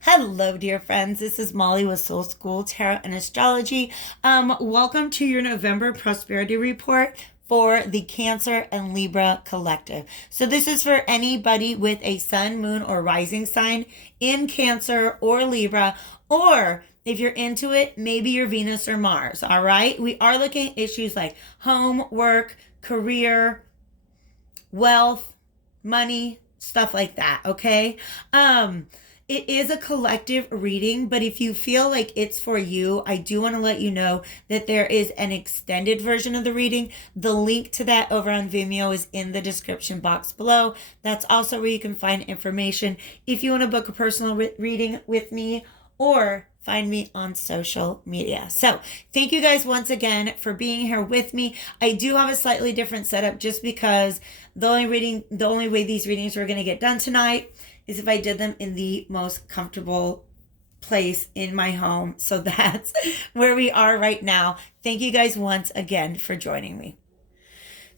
Hello, dear friends. This is Molly with Soul School Tarot and Astrology. Welcome to your November Prosperity Report for the Cancer and Libra Collective. So this is for anybody with a sun, moon, or rising sign in Cancer or Libra, or if you're into it, maybe your Venus or Mars. All right. We are looking at issues like home, work, career, wealth, money, stuff like that. Okay. It is a collective reading, but if you feel like it's for you, I do want to let you know that there is an extended version of the reading. The link to that over on Vimeo is in the description box below. That's also where you can find information if you want to book a personal reading with me or find me on social media. So thank you guys once again for being here with me. I do have a slightly different setup just because the only way these readings were going to get done tonight is if I did them in the most comfortable place in my home. So that's where we are right now. Thank you guys once again for joining me.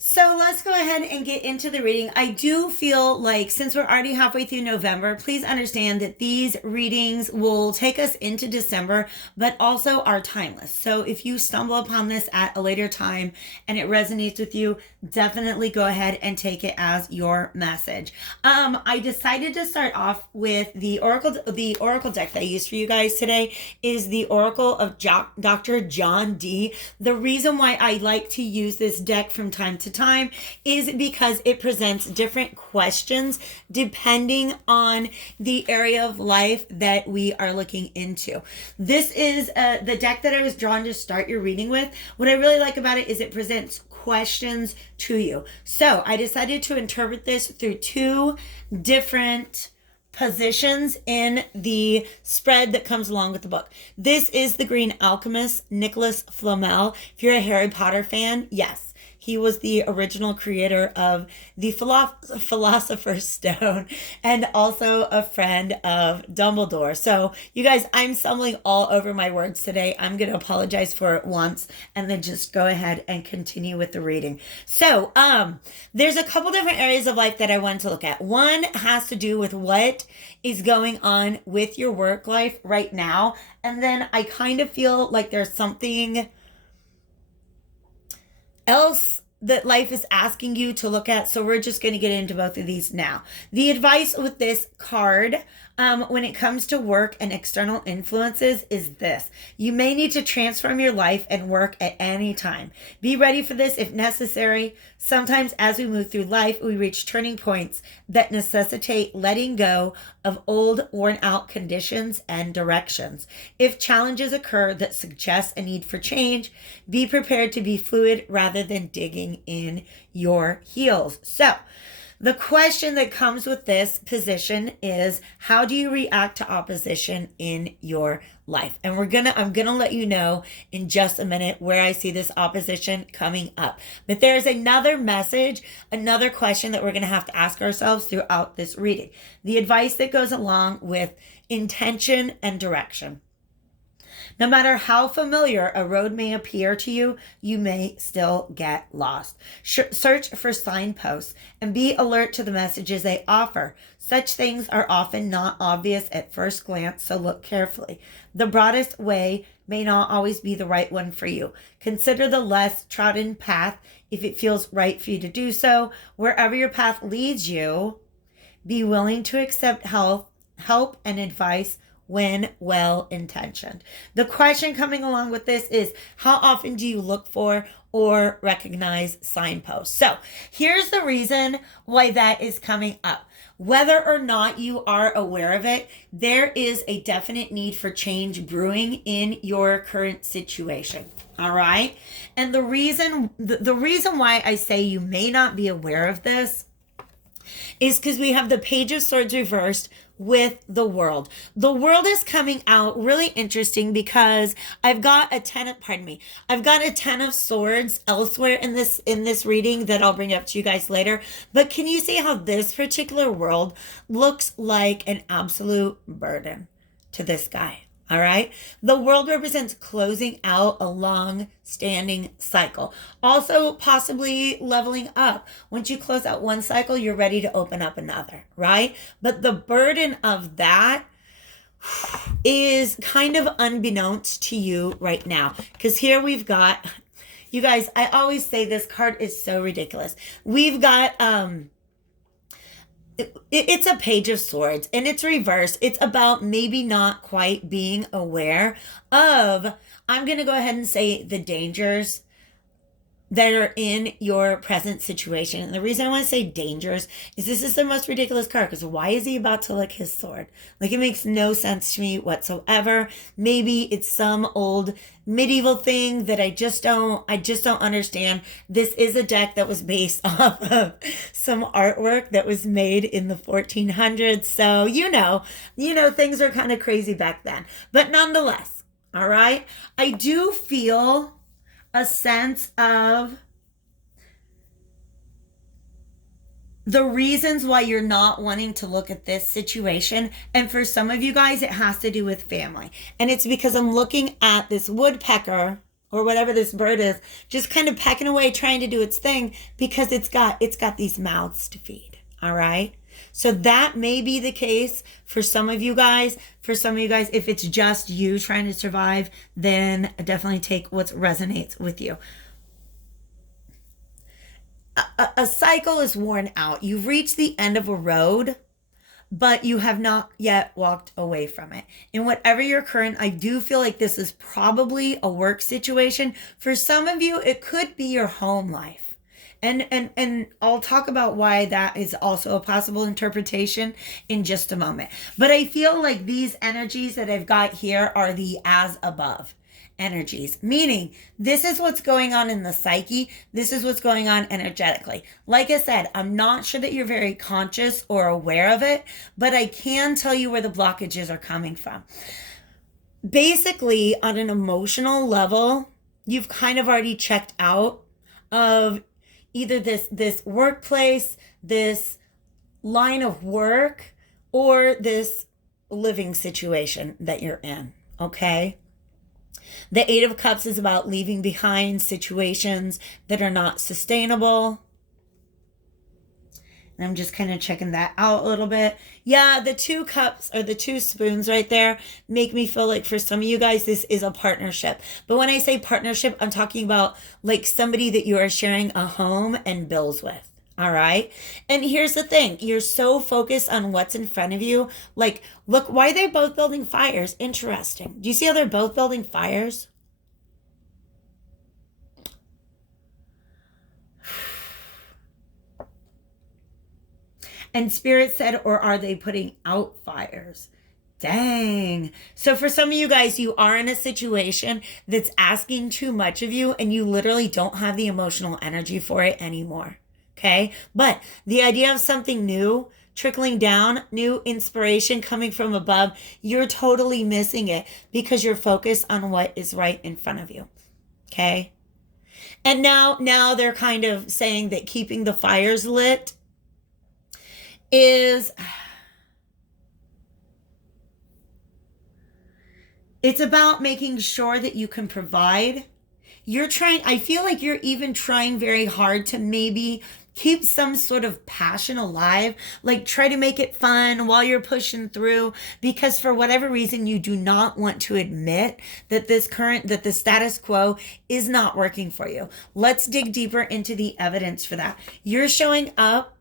So let's go ahead and get into the reading. I do feel like since we're already halfway through November, please understand that these readings will take us into December, but also are timeless. So if you stumble upon this at a later time and it resonates with you, definitely go ahead and take it as your message. I decided to start off with the oracle deck that I used for you guys today is the Oracle of Dr. John D. The reason why I like to use this deck from time to time is because it presents different questions depending on the area of life that we are looking into. This is the deck that I was drawn to start your reading with. What I really like about it is it presents questions to you. So I decided to interpret this through two different positions in the spread that comes along with the book. This is The Green Alchemist, Nicholas Flamel. If you're a Harry Potter fan, yes. He was the original creator of the Philosopher's Stone and also a friend of Dumbledore. So you guys, I'm stumbling all over my words today. I'm going to apologize for it once and then just go ahead and continue with the reading. So there's a couple different areas of life that I wanted to look at. One has to do with what is going on with your work life right now. And then I kind of feel like there's something else that life is asking you to look at. So we're just going to get into both of these now. The advice with this card, when it comes to work and external influences is this. You may need to transform your life and work at any time. Be ready for this if necessary. Sometimes as we move through life, we reach turning points that necessitate letting go of old, worn out conditions and directions. If challenges occur that suggest a need for change, be prepared to be fluid rather than digging in your heels. So, the question that comes with this position is, how do you react to opposition in your life? And I'm gonna let you know in just a minute where I see this opposition coming up. But there's another message, another question that we're gonna have to ask ourselves throughout this reading. The advice that goes along with intention and direction. No matter how familiar a road may appear to you, you may still get lost. Search for signposts and be alert to the messages they offer. Such things are often not obvious at first glance, so look carefully. The broadest way may not always be the right one for you. Consider the less trodden path if it feels right for you to do so. Wherever your path leads you, be willing to accept help and advice when well-intentioned. The question coming along with this is, how often do you look for or recognize signposts? So here's the reason why that is coming up. Whether or not you are aware of it, there is a definite need for change brewing in your current situation. All right. And the reason why I say you may not be aware of this is because we have the Page of Swords reversed with the World. The World is coming out really interesting because I've got a 10 of Swords elsewhere in this reading that I'll bring up to you guys later. But can you see how this particular World looks like an absolute burden to this guy? All right. The World represents closing out a long-standing cycle. Also, possibly leveling up. Once you close out one cycle, you're ready to open up another, right? But the burden of that is kind of unbeknownst to you right now. Because here we've got, you guys, I always say this card is so ridiculous. We've got, it's a page of swords and it's reversed. It's about maybe not quite being aware of, I'm going to go ahead and say, the dangers that are in your present situation. And the reason I want to say dangers is this is the most ridiculous card, because why is he about to lick his sword? Like, it makes no sense to me whatsoever. Maybe it's some old medieval thing that I just don't understand. This is a deck that was based off of some artwork that was made in the 1400s. So, things are kind of crazy back then. But nonetheless, all right, I do feel a sense of the reasons why you're not wanting to look at this situation. And for some of you guys, it has to do with family. And it's because I'm looking at this woodpecker or whatever this bird is, just kind of pecking away, trying to do its thing, because it's got these mouths to feed. All right. So that may be the case for some of you guys. For some of you guys, if it's just you trying to survive, then definitely take what resonates with you. A cycle is worn out. You've reached the end of a road, but you have not yet walked away from it. In whatever your current, I do feel like this is probably a work situation. For some of you, it could be your home life. And I'll talk about why that is also a possible interpretation in just a moment. But I feel like these energies that I've got here are the as above energies, meaning this is what's going on in the psyche. This is what's going on energetically. Like I said, I'm not sure that you're very conscious or aware of it, but I can tell you where the blockages are coming from. Basically, on an emotional level, you've kind of already checked out of either this workplace, this line of work, or this living situation that you're in, okay? The Eight of Cups is about leaving behind situations that are not sustainable. And I'm just kind of checking that out a little bit. Yeah, the 2 cups or the 2 spoons right there make me feel like for some of you guys, this is a partnership. But when I say partnership, I'm talking about like somebody that you are sharing a home and bills with. All right. And here's the thing. You're so focused on what's in front of you. Like, look, why are they both building fires? Interesting. Do you see how they're both building fires? And Spirit said, or are they putting out fires? Dang. So for some of you guys, you are in a situation that's asking too much of you and you literally don't have the emotional energy for it anymore. Okay. But the idea of something new trickling down, new inspiration coming from above, you're totally missing it because you're focused on what is right in front of you. Okay. And now they're kind of saying that keeping the fires lit is, it's about making sure that you can provide. I feel like you're even trying very hard to maybe keep some sort of passion alive, like try to make it fun while you're pushing through, because for whatever reason, you do not want to admit that the status quo is not working for you. Let's dig deeper into the evidence for that. You're showing up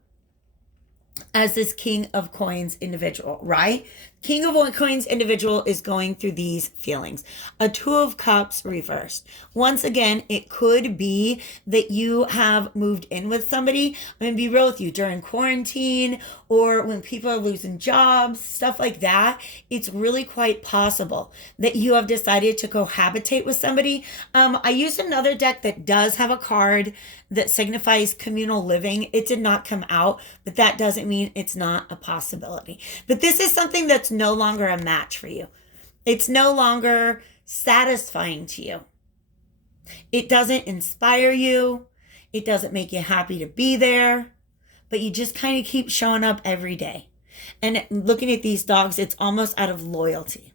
as this King of Coins individual, right? King of Coins individual is going through these feelings. A 2 of Cups reversed. Once again, it could be that you have moved in with somebody. I'm going to be real with you, during quarantine or when people are losing jobs, stuff like that. It's really quite possible that you have decided to cohabitate with somebody. I used another deck that does have a card that signifies communal living. It did not come out, but that doesn't mean it's not a possibility. But this is something that's no longer a match for you. It's no longer satisfying to you. It doesn't inspire you. It doesn't make you happy to be there, but you just kind of keep showing up every day. And looking at these dogs, it's almost out of loyalty.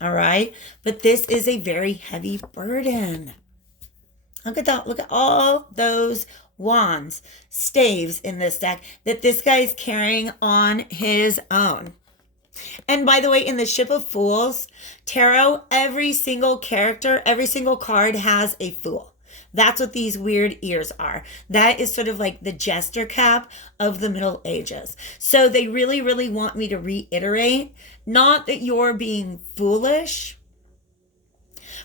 All right. But this is a very heavy burden. Look at that. Look at all those wands, staves in this deck that this guy's carrying on his own. And by the way, in the Ship of Fools tarot, every single character, every single card has a fool. That's what these weird ears are. That is sort of like the jester cap of the Middle Ages. So they really, really want me to reiterate, not that you're being foolish,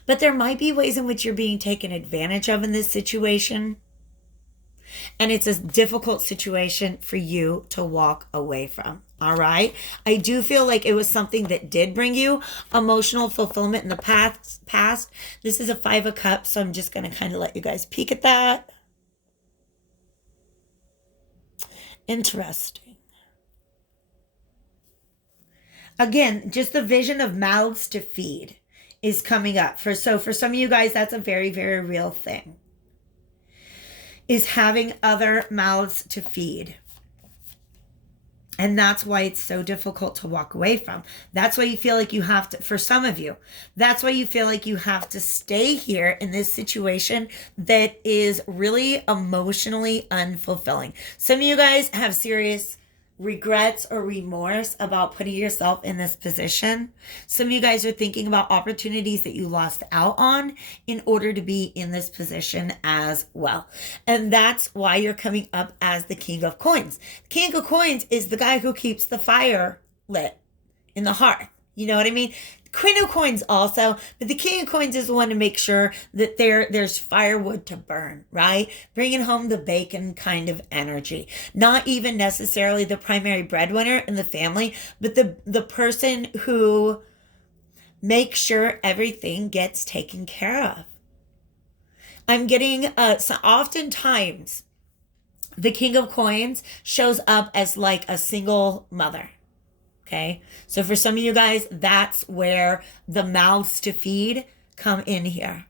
but there might be ways in which you're being taken advantage of in this situation. And it's a difficult situation for you to walk away from. All right. I do feel like it was something that did bring you emotional fulfillment in the past. This is a 5 of Cups, so I'm just going to kind of let you guys peek at that. Interesting. Again, just the vision of mouths to feed is coming up. For some of you guys, that's a very, very real thing. Is having other mouths to feed. And that's why it's so difficult to walk away from. That's why you feel like you have to, for some of you, that's why you feel like you have to stay here in this situation that is really emotionally unfulfilling. Some of you guys have serious regrets or remorse about putting yourself in this position. Some of you guys are thinking about opportunities that you lost out on in order to be in this position as well. And that's why you're coming up as the King of Coins. The King of Coins is the guy who keeps the fire lit in the hearth. You know what I mean? Queen of Coins also, but the King of Coins is the one to make sure that there's firewood to burn, right? Bringing home the bacon kind of energy. Not even necessarily the primary breadwinner in the family, but the person who makes sure everything gets taken care of. I'm getting, so oftentimes, the King of Coins shows up as like a single mother. Okay, so for some of you guys, that's where the mouths to feed come in here.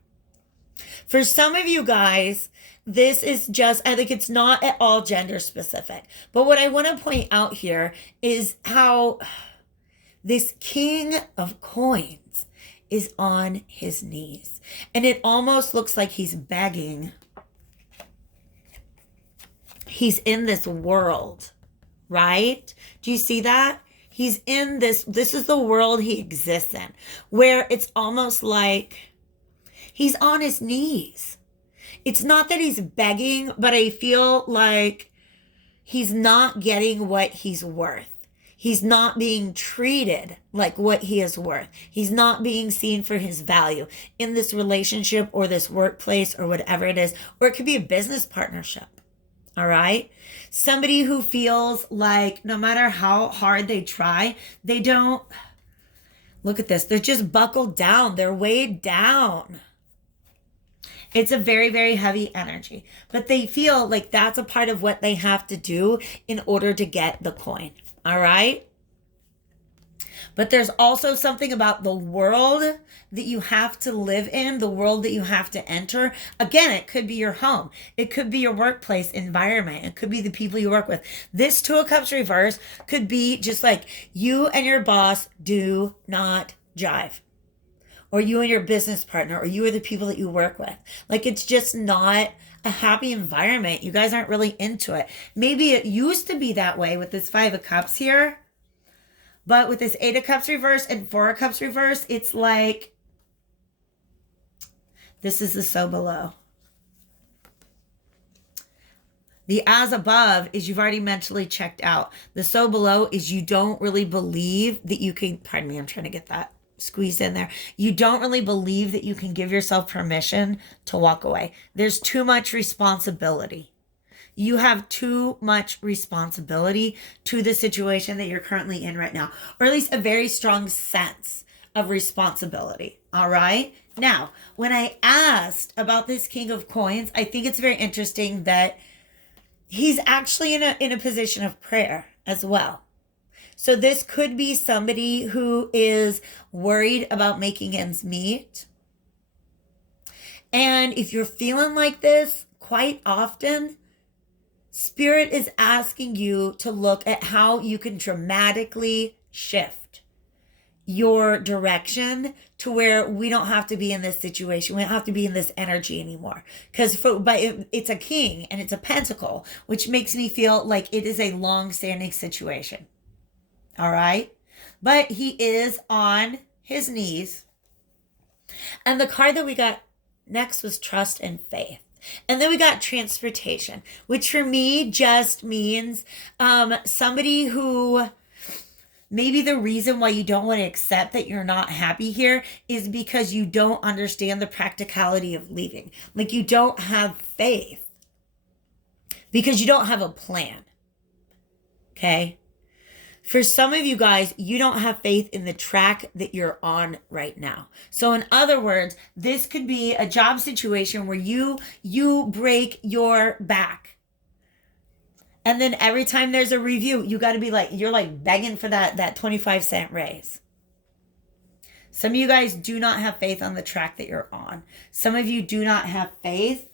For some of you guys, this is just, I think it's not at all gender specific. But what I want to point out here is how this King of Coins is on his knees. And it almost looks like he's begging. He's in this world, right? Do you see that? He's in this is the world he exists in, where it's almost like he's on his knees. It's not that he's begging, but I feel like he's not getting what he's worth. He's not being treated like what he is worth. He's not being seen for his value in this relationship or this workplace or whatever it is, or it could be a business partnership. All right. Somebody who feels like no matter how hard they try, they don't, look at this. They're just buckled down. They're weighed down. It's a very, very heavy energy, but they feel like that's a part of what they have to do in order to get the coin. All right. But there's also something about the world that you have to live in, the world that you have to enter. Again, it could be your home. It could be your workplace environment. It could be the people you work with. This 2 of Cups reverse could be just like you and your boss do not jive. Or you and your business partner, or you or the people that you work with. Like it's just not a happy environment. You guys aren't really into it. Maybe it used to be that way with this 5 of Cups here. But with this 8 of Cups reverse and 4 of Cups reverse, it's like, this is the so below. The as above is you've already mentally checked out. The so below is you don't really believe that you can, pardon me, I'm trying to get that squeezed in there. You don't really believe that you can give yourself permission to walk away. There's too much responsibility. You have too much responsibility to the situation that you're currently in right now, or at least a very strong sense of responsibility. All right. Now, when I asked about this King of Coins, I think it's very interesting that he's actually in a position of prayer as well. So this could be somebody who is worried about making ends meet. And if you're feeling like this quite often, Spirit is asking you to look at how you can dramatically shift your direction to where we don't have to be in this situation. We don't have to be in this energy anymore. But it's a king and it's a pentacle, which makes me feel like it is a long-standing situation. All right. but he is on his knees. And the card that we got next was trust and faith. And then we got transportation, which for me just means somebody who maybe the reason why you don't want to accept that you're not happy here is because you don't understand the practicality of leaving. Like you don't have faith because you don't have a plan. Okay? For some of you guys, you don't have faith in the track that you're on right now. So in other words, this could be a job situation where you break your back. And then every time there's a review, you got to be like, you're like begging for that 25-cent raise. Some of you guys do not have faith on the track that you're on. Some of you do not have faith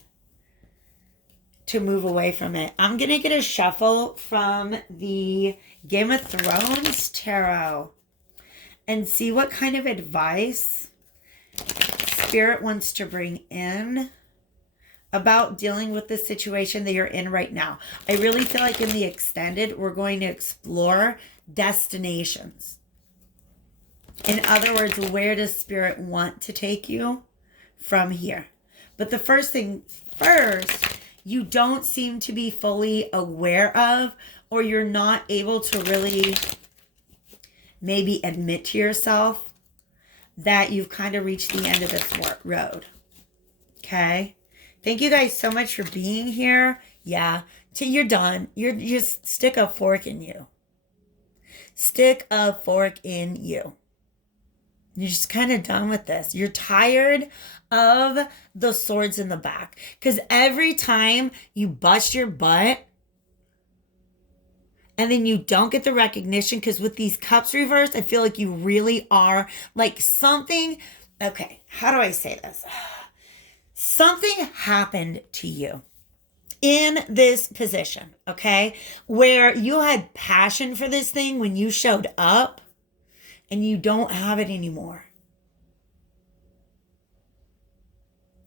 to move away from it. I'm going to get a shuffle from the Game of Thrones tarot and see what kind of advice Spirit wants to bring in about dealing with the situation that you're in right now. I really feel like in the extended, we're going to explore destinations. In other words, where does Spirit want to take you from here? But the first thing first, you don't seem to be fully aware of, or you're not able to really maybe admit to yourself that you've kind of reached the end of this road. Okay? Thank you guys so much for being here. Yeah, you're done. You're just stick a fork in you. Stick a fork in you. You're just kind of done with this. You're tired of the swords in the back. Because every time you bust your butt and then you don't get the recognition, because with these cups reversed, I feel like you really are like something. Okay, how do I say this? Something happened to you in this position, okay? Where you had passion for this thing when you showed up, and you don't have it anymore.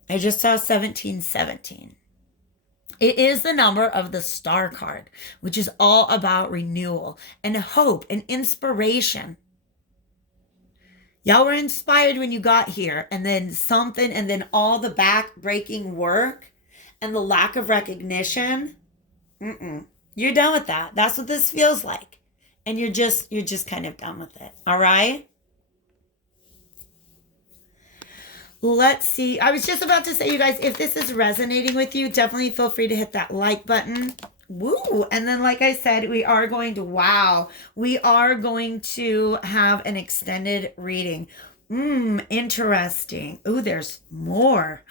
I just saw 1717. It is the number of the Star card, which is all about renewal and hope and inspiration. Y'all were inspired when you got here, and then all the back-breaking work and the lack of recognition. You're done with that. That's what this feels like. And you're just kind of done with it. All right? Let's see. I was just about to say, you guys, if this is resonating with you, definitely feel free to hit that like button. Woo! And then, like I said, we are going to have an extended reading. Interesting. Ooh, there's more.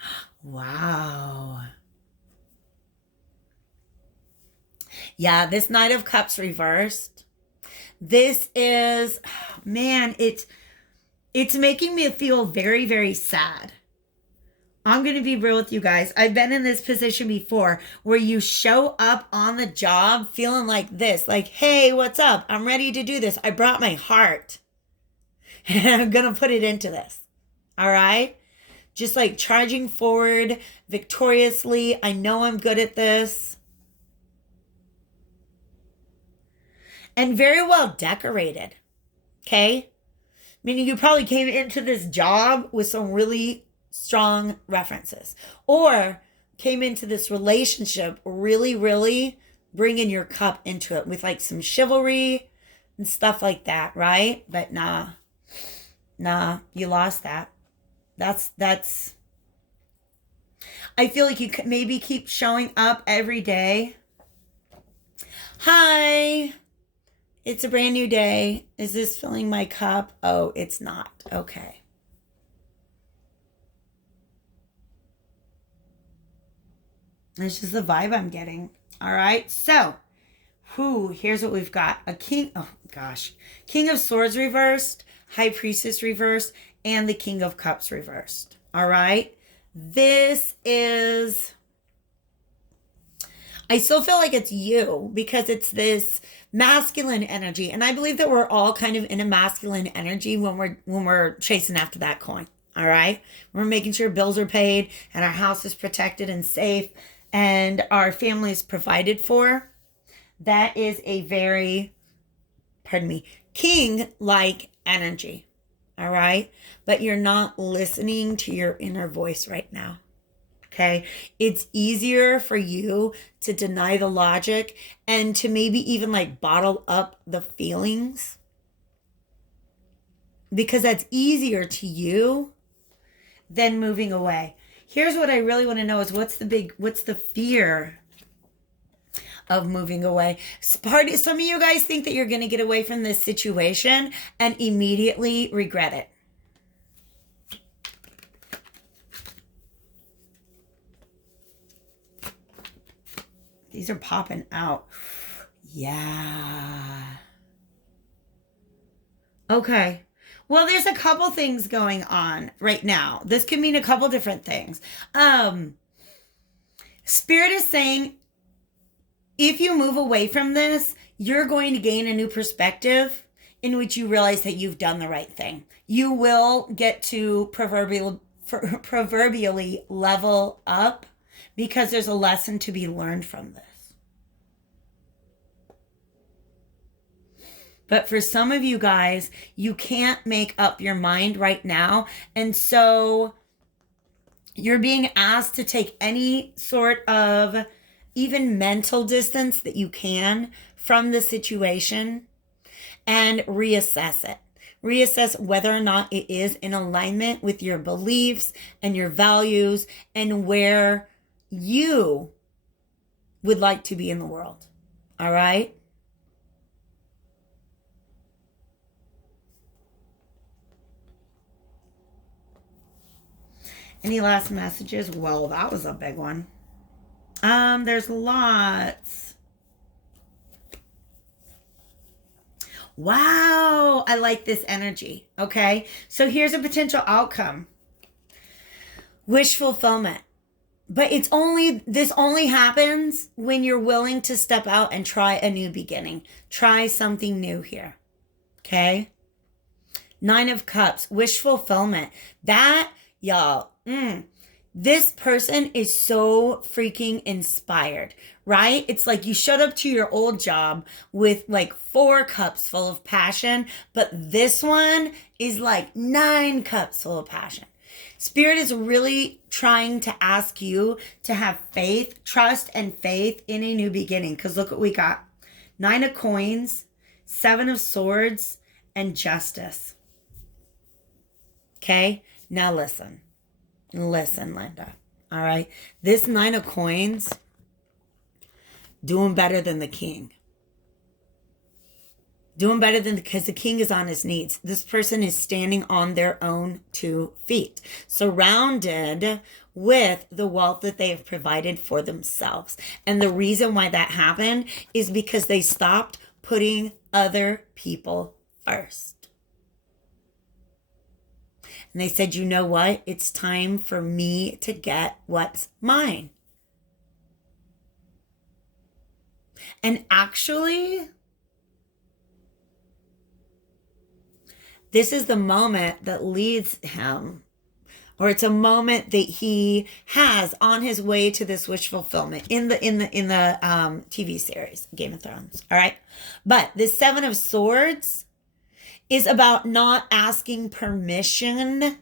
Wow. Yeah, this Knight of Cups reversed. This is, man, it's making me feel very, very sad. I'm going to be real with you guys. I've been in this position before where you show up on the job feeling like this, like, hey, what's up? I'm ready to do this. I brought my heart and I'm going to put it into this. All right? Just like charging forward victoriously. I know I'm good at this. And very well decorated. Okay? Meaning you probably came into this job with some really strong references. Or came into this relationship really, really bringing your cup into it with like some chivalry and stuff like that, right? But nah, you lost that. That's, I feel like you could maybe keep showing up every day. Hi. It's a brand new day. Is this filling my cup? Oh, it's not. Okay. It's just the vibe I'm getting. All right. So, here's what we've got. A king. Oh, gosh. King of Swords reversed. High Priestess reversed. And the King of Cups reversed. All right. This is... I still feel like it's you because it's this masculine energy. And I believe that we're all kind of in a masculine energy when we're chasing after that coin. All right. We're making sure bills are paid and our house is protected and safe and our family is provided for. That is a very, king-like energy. All right? But you're not listening to your inner voice right now. Okay? It's easier for you to deny the logic and to maybe even like bottle up the feelings, because that's easier to you than moving away. Here's what I really want to know is what's the fear of moving away? Some of you guys think that you're going to get away from this situation and immediately regret it. These are popping out. Yeah. Okay. Well, there's a couple things going on right now. This could mean a couple different things. Spirit is saying, if you move away from this, you're going to gain a new perspective in which you realize that you've done the right thing. You will get to proverbially level up, because there's a lesson to be learned from this. But for some of you guys, you can't make up your mind right now. And so you're being asked to take any sort of even mental distance that you can from the situation and reassess it. Reassess whether or not it is in alignment with your beliefs and your values and where you would like to be in the world. All right? Any last messages? Well, that was a big one. There's lots. Wow, I like this energy. Okay, so here's a potential outcome. Wish fulfillment. But this only happens when you're willing to step out and try a new beginning. Try something new here. Okay? 9 of Cups, wish fulfillment. That, y'all, this person is so freaking inspired, right? It's like you showed up to your old job with like 4 cups full of passion, but this one is like 9 cups full of passion. Spirit is really trying to ask you to have faith, trust, and faith in a new beginning. Because look what we got. 9 of Coins, 7 of Swords, and Justice. Okay? Now listen. Listen, Linda. All right? This 9 of Coins, doing better than the King. Doing better than, because the King is on his knees. This person is standing on their own 2 feet, surrounded with the wealth that they have provided for themselves. And the reason why that happened is because they stopped putting other people first. And they said, you know what? It's time for me to get what's mine. And actually, this is the moment that leads him, or it's a moment that he has on his way to this wish fulfillment in the TV series Game of Thrones. All right, but this 7 of Swords is about not asking permission,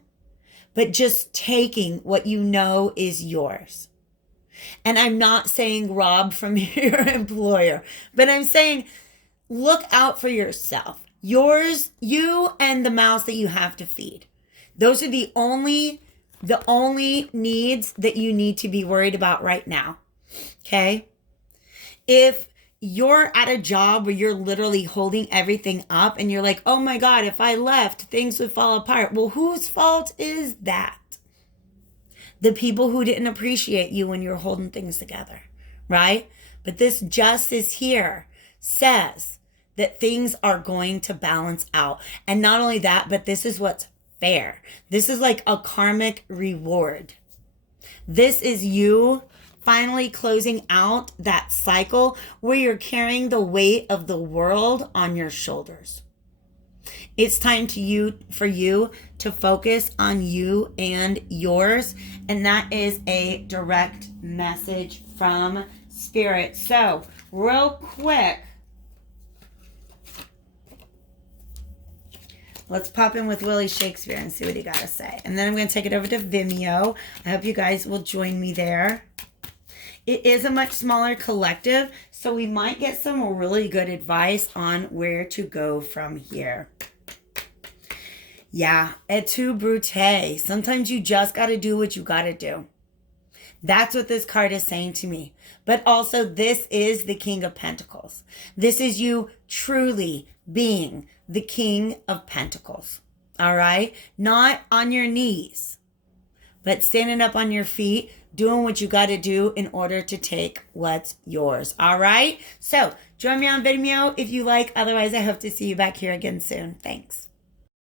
but just taking what you know is yours. And I'm not saying rob from your employer, but I'm saying look out for yourself. Yours, you, and the mouse that you have to feed. Those are the only needs that you need to be worried about right now. Okay? If you're at a job where you're literally holding everything up and you're like, oh my God, if I left, things would fall apart. Well, whose fault is that? The people who didn't appreciate you when you're holding things together, right? But this justice here says that things are going to balance out. And not only that, but this is what's fair. This is like a karmic reward. This is you finally closing out that cycle where you're carrying the weight of the world on your shoulders. It's time for you to focus on you and yours. And that is a direct message from Spirit. So real quick, let's pop in with Willie Shakespeare and see what he got to say. And then I'm going to take it over to Vimeo. I hope you guys will join me there. It is a much smaller collective, so we might get some really good advice on where to go from here. Yeah, et tu, Brute. Sometimes you just got to do what you got to do. That's what this card is saying to me. But also, this is the King of Pentacles. This is you truly being the King of Pentacles. All right? Not on your knees, but standing up on your feet, doing what you got to do in order to take what's yours. All right? So, join me on Vimeo if you like. Otherwise, I hope to see you back here again soon. Thanks.